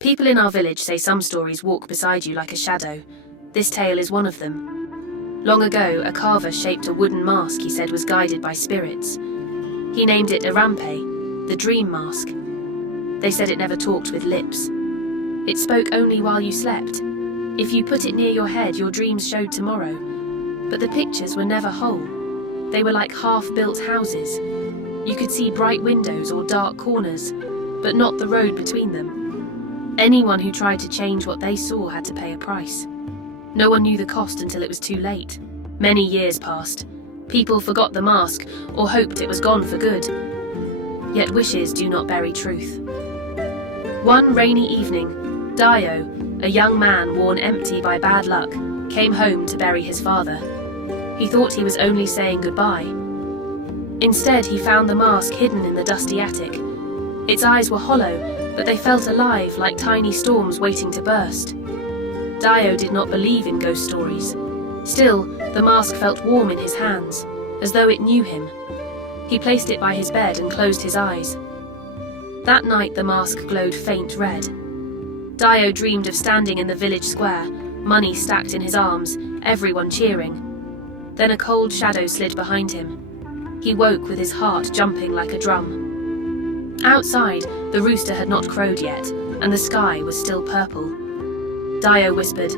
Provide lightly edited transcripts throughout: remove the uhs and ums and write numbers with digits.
People in our village say some stories walk beside you like a shadow. This tale is one of them. Long ago, a carver shaped a wooden mask he said was guided by spirits. He named it Arampe, the dream mask. They said it never talked with lips. It spoke only while you slept. If you put it near your head, your dreams showed tomorrow. But the pictures were never whole. They were like half-built houses. You could see bright windows or dark corners, but not the road between them. Anyone who tried to change what they saw had to pay a price. No one knew the cost until it was too late. Many years passed. People forgot the mask or hoped it was gone for good. Yet wishes do not bury truth. One rainy evening, Dayo, a young man worn empty by bad luck, came home to bury his father. He thought he was only saying goodbye. Instead, he found the mask hidden in the dusty attic. Its eyes were hollow, but they felt alive like tiny storms waiting to burst. Dayo did not believe in ghost stories. Still, the mask felt warm in his hands, as though it knew him. He placed it by his bed and closed his eyes. That night the mask glowed faint red. Dayo dreamed of standing in the village square, money stacked in his arms, everyone cheering. Then a cold shadow slid behind him. He woke with his heart jumping like a drum. Outside, the rooster had not crowed yet, and the sky was still purple. Dayo whispered,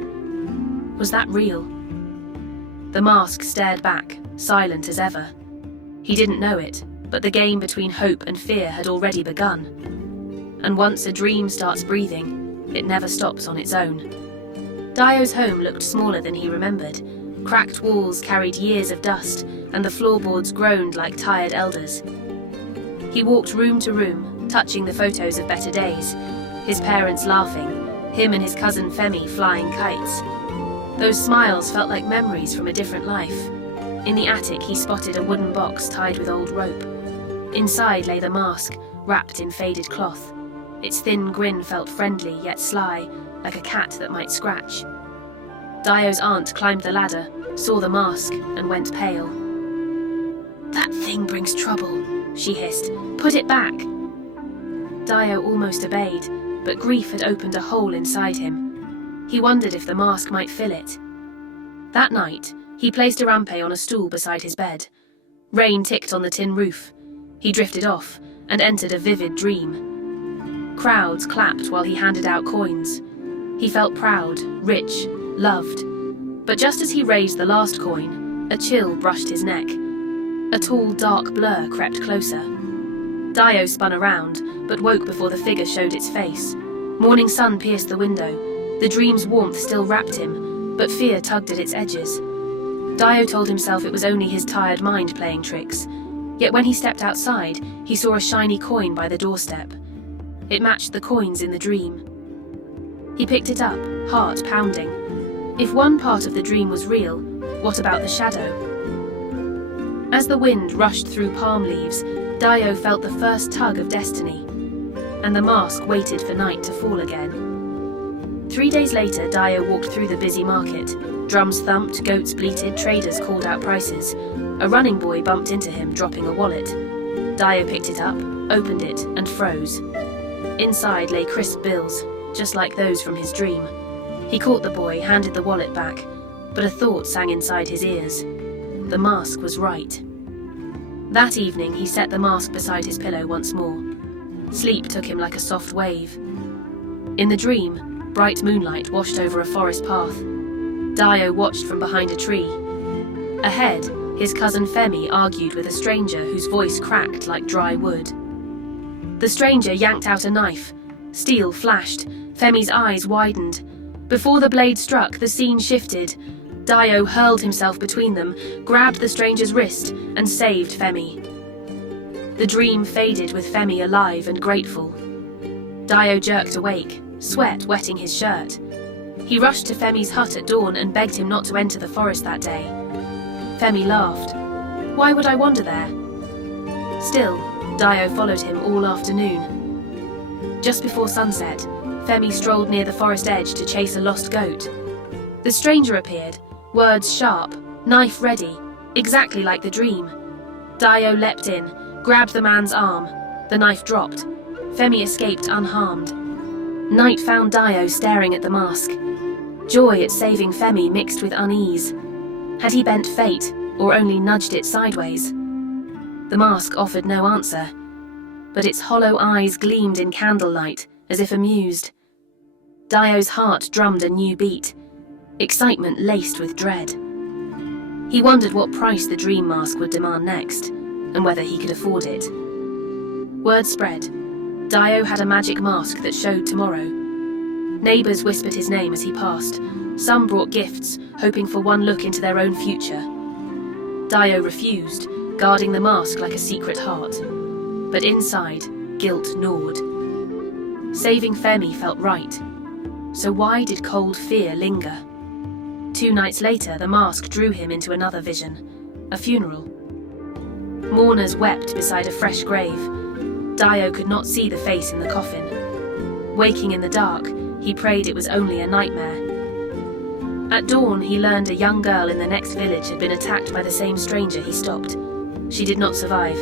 "Was that real?" The mask stared back, silent as ever. He didn't know it, but the game between hope and fear had already begun. And once a dream starts breathing, it never stops on its own. Dayo's home looked smaller than he remembered. Cracked walls carried years of dust, and the floorboards groaned like tired elders. He walked room to room, touching the photos of better days, his parents laughing, him and his cousin Femi flying kites. Those smiles felt like memories from a different life. In the attic he spotted a wooden box tied with old rope. Inside lay the mask, wrapped in faded cloth. Its thin grin felt friendly yet sly, like a cat that might scratch. Dayo's aunt climbed the ladder, saw the mask, and went pale. "That thing brings trouble," she hissed. "Put it back." Dayo almost obeyed, but grief had opened a hole inside him. He wondered if the mask might fill it. That night, he placed Arampe on a stool beside his bed. Rain ticked on the tin roof. He drifted off and entered a vivid dream. Crowds clapped while he handed out coins. He felt proud, rich, loved. But just as he raised the last coin, a chill brushed his neck. A tall, dark blur crept closer. Dayo spun around, but woke before the figure showed its face. Morning sun pierced the window. The dream's warmth still wrapped him, but fear tugged at its edges. Dayo told himself it was only his tired mind playing tricks. Yet when he stepped outside, he saw a shiny coin by the doorstep. It matched the coins in the dream. He picked it up, heart pounding. If one part of the dream was real, what about the shadow? As the wind rushed through palm leaves, Dayo felt the first tug of destiny, and the mask waited for night to fall again. 3 days later, Dayo walked through the busy market. Drums thumped, goats bleated, traders called out prices. A running boy bumped into him, dropping a wallet. Dayo picked it up, opened it, and froze. Inside lay crisp bills, just like those from his dream. He caught the boy, handed the wallet back, but a thought sang inside his ears. The mask was right. That evening, he set the mask beside his pillow once more. Sleep took him like a soft wave. In the dream, bright moonlight washed over a forest path. Dayo watched from behind a tree. Ahead, his cousin Femi argued with a stranger whose voice cracked like dry wood. The stranger yanked out a knife. Steel flashed. Femi's eyes widened. Before the blade struck, the scene shifted. Dayo hurled himself between them, grabbed the stranger's wrist, and saved Femi. The dream faded with Femi alive and grateful. Dayo jerked awake, sweat wetting his shirt. He rushed to Femi's hut at dawn and begged him not to enter the forest that day. Femi laughed. "Why would I wander there?" Still, Dayo followed him all afternoon. Just before sunset, Femi strolled near the forest edge to chase a lost goat. The stranger appeared, words sharp, knife ready, exactly like the dream. Dayo leapt in, grabbed the man's arm. The knife dropped. Femi escaped unharmed. Night found Dayo staring at the mask. Joy at saving Femi mixed with unease. Had he bent fate, or only nudged it sideways? The mask offered no answer, but its hollow eyes gleamed in candlelight, as if amused. Dayo's heart drummed a new beat, excitement laced with dread. He wondered what price the dream mask would demand next, and whether he could afford it. Word spread. Dayo had a magic mask that showed tomorrow. Neighbours whispered his name as he passed. Some brought gifts, hoping for one look into their own future. Dayo refused, guarding the mask like a secret heart. But inside, guilt gnawed. Saving Femi felt right. So why did cold fear linger? 2 nights later, the mask drew him into another vision, a funeral. Mourners wept beside a fresh grave. Dayo could not see the face in the coffin. Waking in the dark, he prayed it was only a nightmare. At dawn, he learned a young girl in the next village had been attacked by the same stranger he stopped. She did not survive.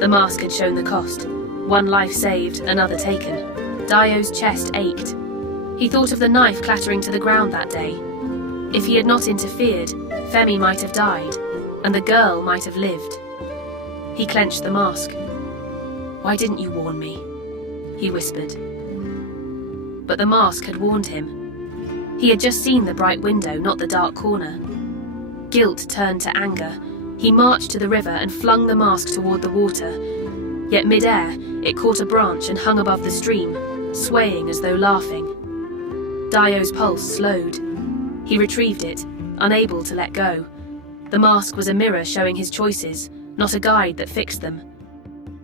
The mask had shown the cost. 1 life saved, another taken. Dayo's chest ached. He thought of the knife clattering to the ground that day. If he had not interfered, Femi might have died, and the girl might have lived. He clenched the mask. "Why didn't you warn me?" he whispered. But the mask had warned him. He had just seen the bright window, not the dark corner. Guilt turned to anger. He marched to the river and flung the mask toward the water. Yet mid-air, it caught a branch and hung above the stream, swaying as though laughing. Dayo's pulse slowed. He retrieved it, unable to let go. The mask was a mirror showing his choices, not a guide that fixed them.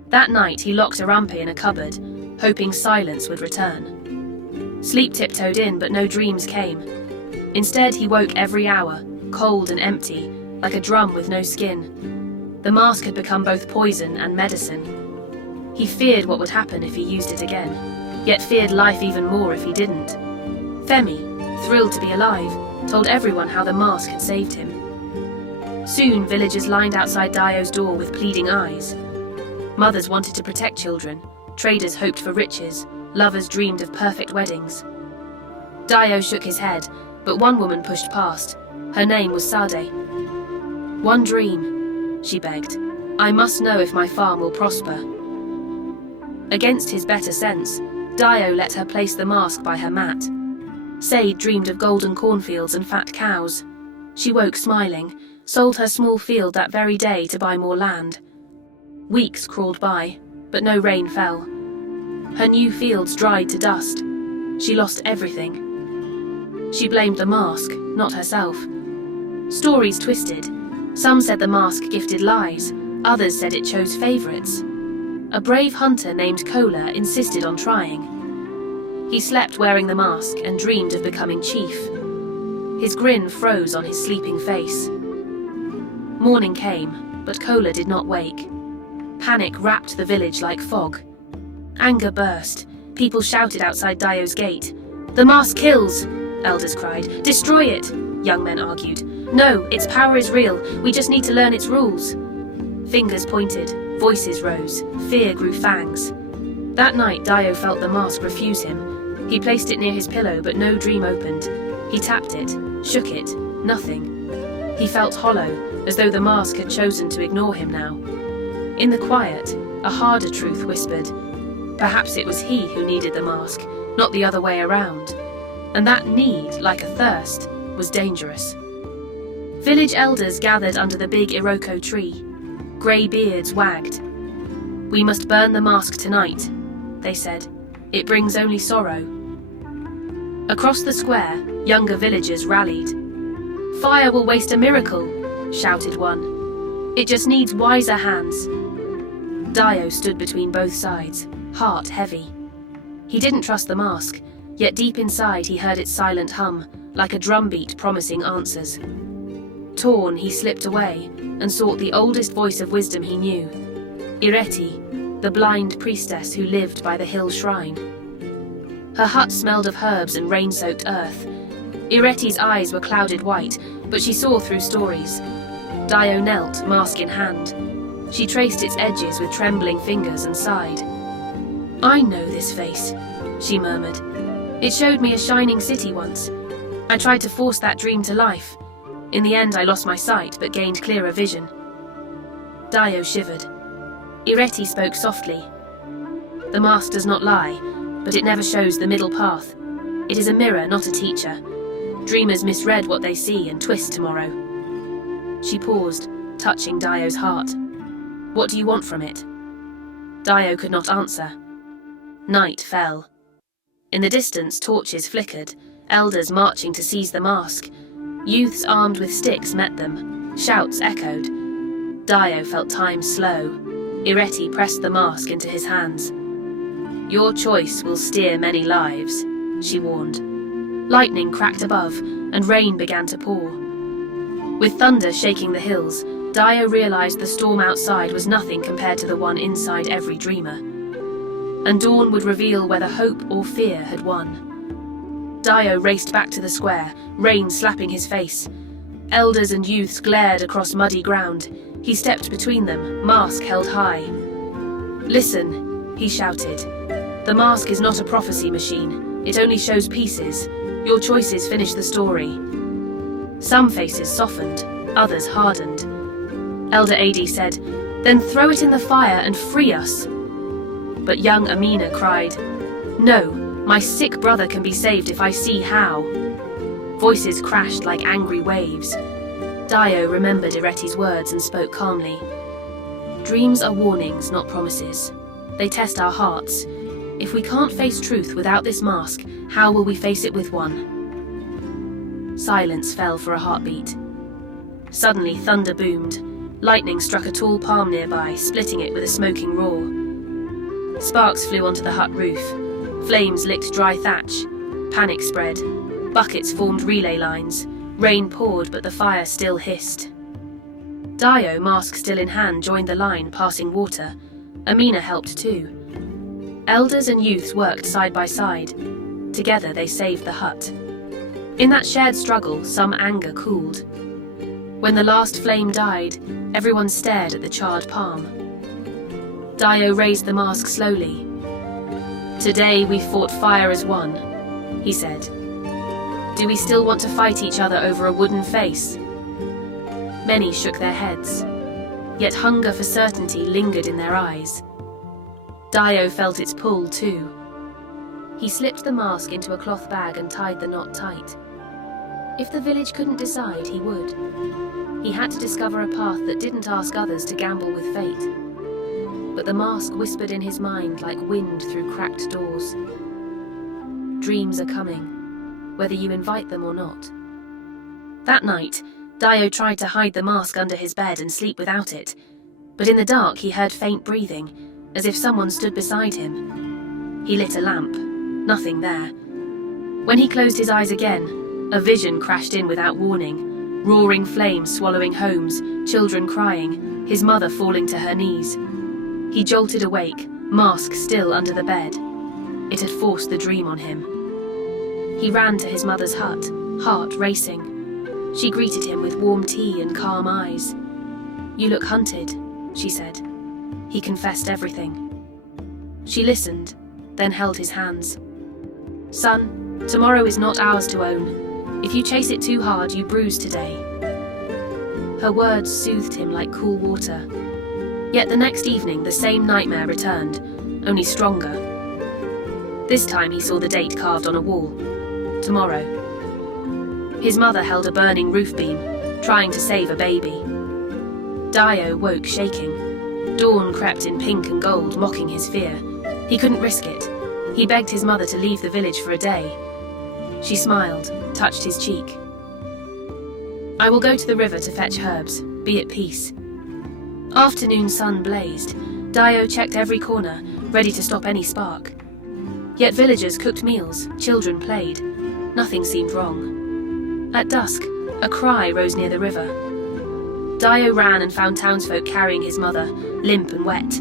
That night he locked Arampe in a cupboard, hoping silence would return. Sleep tiptoed in, but no dreams came. Instead he woke every hour, cold and empty, like a drum with no skin. The mask had become both poison and medicine. He feared what would happen if he used it again, yet feared life even more if he didn't. Femi, thrilled to be alive, told everyone how the mask had saved him. Soon villagers lined outside Dayo's door with pleading eyes. Mothers wanted to protect children, traders hoped for riches, lovers dreamed of perfect weddings. Dayo shook his head, but one woman pushed past. Her name was Sade. "One dream," she begged. "I must know if my farm will prosper." Against his better sense, Dayo let her place the mask by her mat. Sade dreamed of golden cornfields and fat cows. She woke smiling, sold her small field that very day to buy more land. Weeks crawled by, but no rain fell. Her new fields dried to dust. She lost everything. She blamed the mask, not herself. Stories twisted. Some said the mask gifted lies, others said it chose favourites. A brave hunter named Kola insisted on trying. He slept wearing the mask and dreamed of becoming chief. His grin froze on his sleeping face. Morning came, but Kola did not wake. Panic wrapped the village like fog. Anger burst. People shouted outside Dayo's gate. "The mask kills!" elders cried. "Destroy it!" young men argued. "No, its power is real. We just need to learn its rules." Fingers pointed, voices rose, fear grew fangs. That night Dayo felt the mask refuse him. He placed it near his pillow, but no dream opened. He tapped it, shook it, nothing. He felt hollow, as though the mask had chosen to ignore him now. In the quiet, a harder truth whispered. Perhaps it was he who needed the mask, not the other way around. And that need, like a thirst, was dangerous. Village elders gathered under the big Iroko tree. Grey beards wagged. "We must burn the mask tonight," they said. "It brings only sorrow." Across the square, younger villagers rallied. "Fire will waste a miracle," shouted one. "It just needs wiser hands." Dayo stood between both sides, heart heavy. He didn't trust the mask, yet deep inside he heard its silent hum, like a drumbeat promising answers. Torn, he slipped away and sought the oldest voice of wisdom he knew, Ireti, the blind priestess who lived by the hill shrine. Her hut smelled of herbs and rain-soaked earth. Ireti's eyes were clouded white, but she saw through stories. Dayo knelt, mask in hand. She traced its edges with trembling fingers and sighed. "I know this face," she murmured. It showed me a shining city once. I tried to force that dream to life. In the end, I lost my sight, but gained clearer vision. Dayo shivered. Ireti spoke softly. The mask does not lie, but it never shows the middle path. It is a mirror, not a teacher. Dreamers misread what they see and twist tomorrow. She paused, touching Dayo's heart. What do you want from it? Dayo could not answer. Night fell. In the distance, torches flickered, elders marching to seize the mask. Youths armed with sticks met them. Shouts echoed. Dayo felt time slow. Ireti pressed the mask into his hands. Your choice will steer many lives, she warned. Lightning cracked above, and rain began to pour. With thunder shaking the hills, Dayo realized the storm outside was nothing compared to the one inside every dreamer. And dawn would reveal whether hope or fear had won. Dayo raced back to the square, rain slapping his face. Elders and youths glared across muddy ground. He stepped between them, mask held high. Listen, he shouted. The mask is not a prophecy machine. It only shows pieces. Your choices finish the story. Some faces softened, others hardened. Elder Adi said, Then throw it in the fire and free us. But young Amina cried, No, my sick brother can be saved if I see how. Voices crashed like angry waves. Dayo remembered Ireti's words and spoke calmly. Dreams are warnings, not promises. They test our hearts. If we can't face truth without this mask, how will we face it with one? Silence fell for a heartbeat. Suddenly thunder boomed. Lightning struck a tall palm nearby, splitting it with a smoking roar. Sparks flew onto the hut roof. Flames licked dry thatch. Panic spread. Buckets formed relay lines. Rain poured, but the fire still hissed. Dayo, mask still in hand, joined the line, passing water. Amina helped too. Elders and youths worked side by side. Together they saved the hut. In that shared struggle, some anger cooled. When the last flame died, everyone stared at the charred palm. Dayo raised the mask slowly. Today we fought fire as one, he said. Do we still want to fight each other over a wooden face? Many shook their heads, yet hunger for certainty lingered in their eyes. Dayo felt its pull too. He slipped the mask into a cloth bag and tied the knot tight. If the village couldn't decide, he would. He had to discover a path that didn't ask others to gamble with fate. But the mask whispered in his mind like wind through cracked doors. Dreams are coming, whether you invite them or not. That night, Dayo tried to hide the mask under his bed and sleep without it, but in the dark he heard faint breathing, as if someone stood beside him. He lit a lamp. Nothing there. When he closed his eyes again, a vision crashed in without warning. Roaring flames swallowing homes, children crying, his mother falling to her knees. He jolted awake, mask still under the bed. It had forced the dream on him. He ran to his mother's hut, heart racing. She greeted him with warm tea and calm eyes. You look hunted, she said. He confessed everything. She listened, then held his hands. Son, tomorrow is not ours to own. If you chase it too hard, you bruise today. Her words soothed him like cool water. Yet the next evening, the same nightmare returned, only stronger. This time he saw the date carved on a wall. Tomorrow. His mother held a burning roof beam, trying to save a baby. Dayo woke shaking. Dawn crept in pink and gold, mocking his fear. He couldn't risk it. He begged his mother to leave the village for a day. She smiled, touched his cheek. I will go to the river to fetch herbs. Be at peace. Afternoon sun blazed. Dayo checked every corner, ready to stop any spark. Yet villagers cooked meals, children played. Nothing seemed wrong. At dusk, a cry rose near the river. Dayo ran and found townsfolk carrying his mother, limp and wet.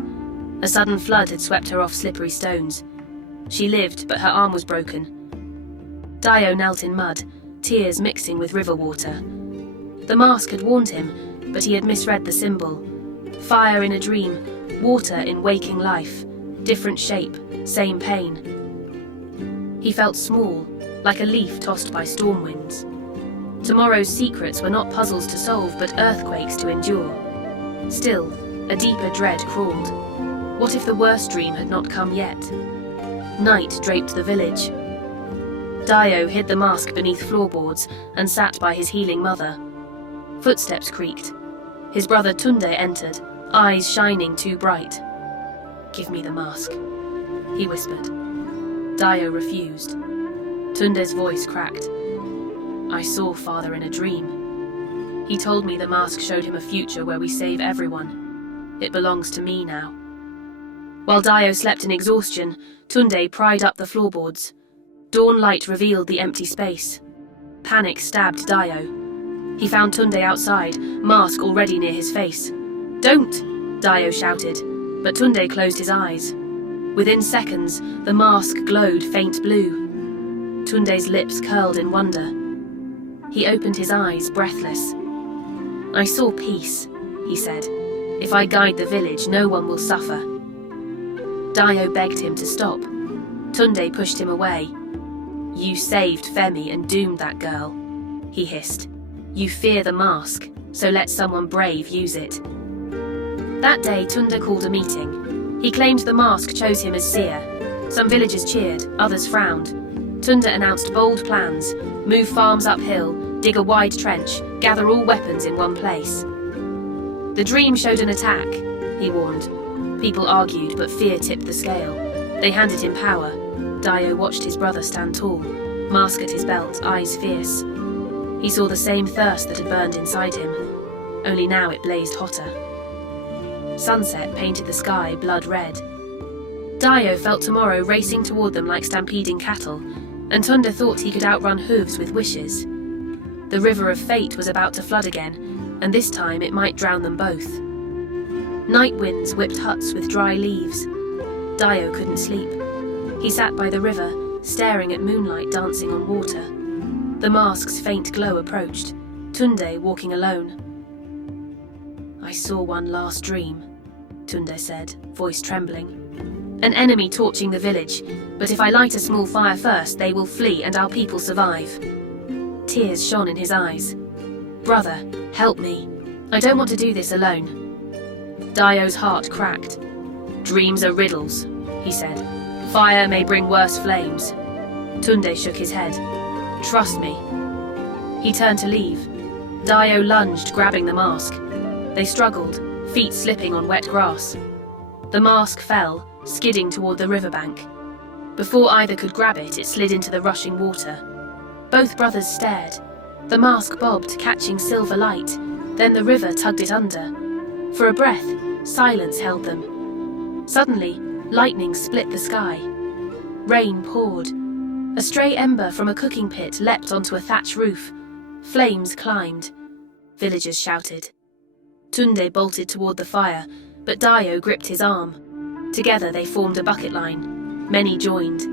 A sudden flood had swept her off slippery stones. She lived, but her arm was broken. Dayo knelt in mud, tears mixing with river water. The mask had warned him, but he had misread the symbol. Fire in a dream, water in waking life, different shape, same pain. He felt small, like a leaf tossed by storm winds. Tomorrow's secrets were not puzzles to solve, but earthquakes to endure. Still, a deeper dread crawled. What if the worst dream had not come yet? Night draped the village. Dayo hid the mask beneath floorboards and sat by his healing mother. Footsteps creaked. His brother Tunde entered, eyes shining too bright. "Give me the mask," he whispered. Dayo refused. Tunde's voice cracked. "I saw father in a dream. He told me the mask showed him a future where we save everyone. It belongs to me now." While Dayo slept in exhaustion, Tunde pried up the floorboards. Dawn light revealed the empty space. Panic stabbed Dayo. He found Tunde outside, mask already near his face. "Don't!" Dayo shouted, but Tunde closed his eyes. Within seconds, the mask glowed faint blue. Tunde's lips curled in wonder. He opened his eyes, breathless. "I saw peace," he said. "If I guide the village, no one will suffer." Dayo begged him to stop. Tunde pushed him away. "You saved Femi and doomed that girl," he hissed. "You fear the mask, so let someone brave use it." That day, Tunde called a meeting. He claimed the mask chose him as seer. Some villagers cheered, others frowned. Tunde announced bold plans: move farms uphill, dig a wide trench, gather all weapons in one place. The dream showed an attack, he warned. People argued, but fear tipped the scale. They handed him power. Dayo watched his brother stand tall, mask at his belt, eyes fierce. He saw the same thirst that had burned inside him, only now it blazed hotter. Sunset painted the sky blood red. Dayo felt tomorrow racing toward them like stampeding cattle, and Tunde thought he could outrun hooves with wishes. The river of fate was about to flood again, and this time it might drown them both. Night winds whipped huts with dry leaves. Dayo couldn't sleep. He sat by the river, staring at moonlight dancing on water. The mask's faint glow approached, Tunde walking alone. "I saw one last dream," Tunde said, voice trembling. "An enemy torching the village, but if I light a small fire first, they will flee and our people survive." Tears shone in his eyes. "Brother, help me. I don't want to do this alone." Dayo's heart cracked. "Dreams are riddles," he said. "Fire may bring worse flames." Tunde shook his head. "Trust me." He turned to leave. Dayo lunged, grabbing the mask. They struggled, feet slipping on wet grass. The mask fell, skidding toward the riverbank. Before either could grab it, it slid into the rushing water. Both brothers stared. The mask bobbed, catching silver light. Then the river tugged it under. For a breath, silence held them. Suddenly, lightning split the sky. Rain poured. A stray ember from a cooking pit leapt onto a thatch roof. Flames climbed. Villagers shouted. Tunde bolted toward the fire, but Dayo gripped his arm. Together they formed a bucket line. Many joined.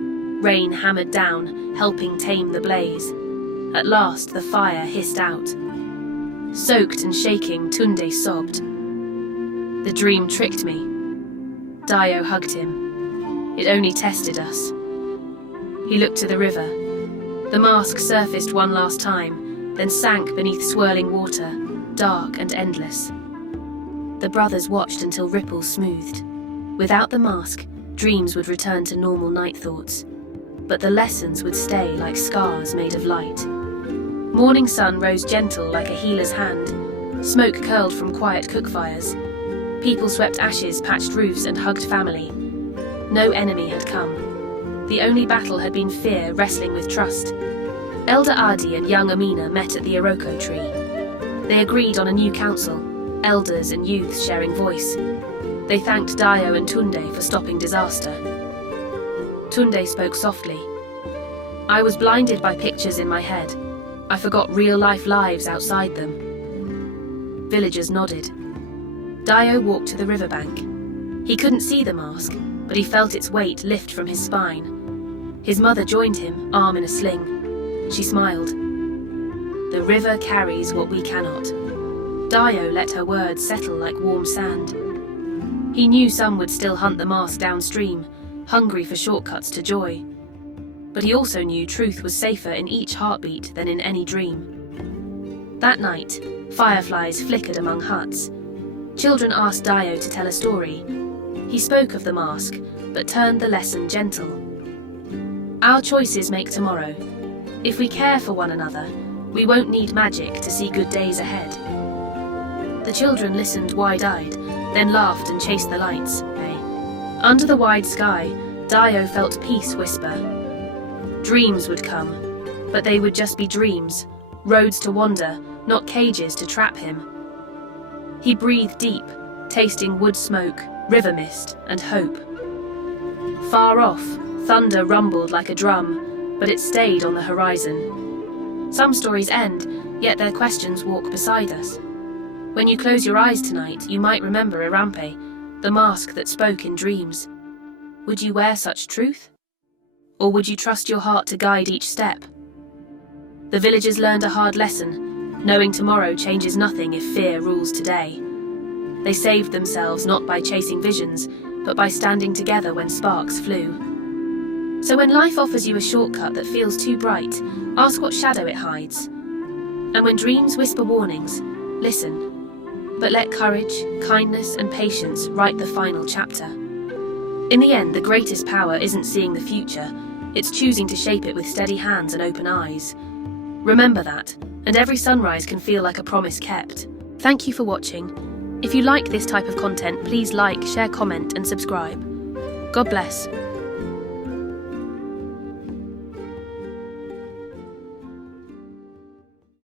Rain hammered down, helping tame the blaze. At last the fire hissed out. Soaked and shaking, Tunde sobbed. "The dream tricked me." Dayo hugged him. "It only tested us." He looked to the river. The mask surfaced one last time, then sank beneath swirling water, dark and endless. The brothers watched until ripples smoothed. Without the mask, dreams would return to normal night thoughts. But the lessons would stay like scars made of light. Morning sun rose gentle like a healer's hand. Smoke curled from quiet cook fires. People swept ashes, patched roofs, and hugged family. No enemy had come. The only battle had been fear wrestling with trust. Elder Adi and young Amina met at the Iroko tree. They agreed on a new council, elders and youths sharing voice. They thanked Dayo and Tunde for stopping disaster. Tunde spoke softly. "I was blinded by pictures in my head. I forgot real-life lives outside them." Villagers nodded. Dayo walked to the riverbank. He couldn't see the mask, but he felt its weight lift from his spine. His mother joined him, arm in a sling. She smiled. "The river carries what we cannot." Dayo let her words settle like warm sand. He knew some would still hunt the mask downstream, hungry for shortcuts to joy. but he also knew truth was safer in each heartbeat than in any dream. That night, fireflies flickered among huts. Children asked Dayo to tell a story. He spoke of the mask, but turned the lesson gentle. Our choices make tomorrow. If we care for one another, we won't need magic to see good days ahead. The children listened wide-eyed, then laughed and chased the lights. Under the wide sky, Dayo felt peace whisper. Dreams would come, but they would just be dreams, roads to wander, not cages to trap him. He breathed deep, tasting wood smoke, river mist, and hope. Far off, thunder rumbled like a drum, but it stayed on the horizon. Some stories end, yet their questions walk beside us. When you close your eyes tonight, you might remember Irampe, the mask that spoke in dreams. Would you wear such truth? Or would you trust your heart to guide each step? The villagers learned a hard lesson, knowing tomorrow changes nothing if fear rules today. They saved themselves not by chasing visions, but by standing together when sparks flew. So when life offers you a shortcut that feels too bright, ask what shadow it hides. And when dreams whisper warnings, listen. But let courage, kindness, and patience write the final chapter. In the end, the greatest power isn't seeing the future, it's choosing to shape it with steady hands and open eyes. Remember that, and every sunrise can feel like a promise kept. Thank you for watching. If you like this type of content, please like, share, comment, and subscribe. God bless.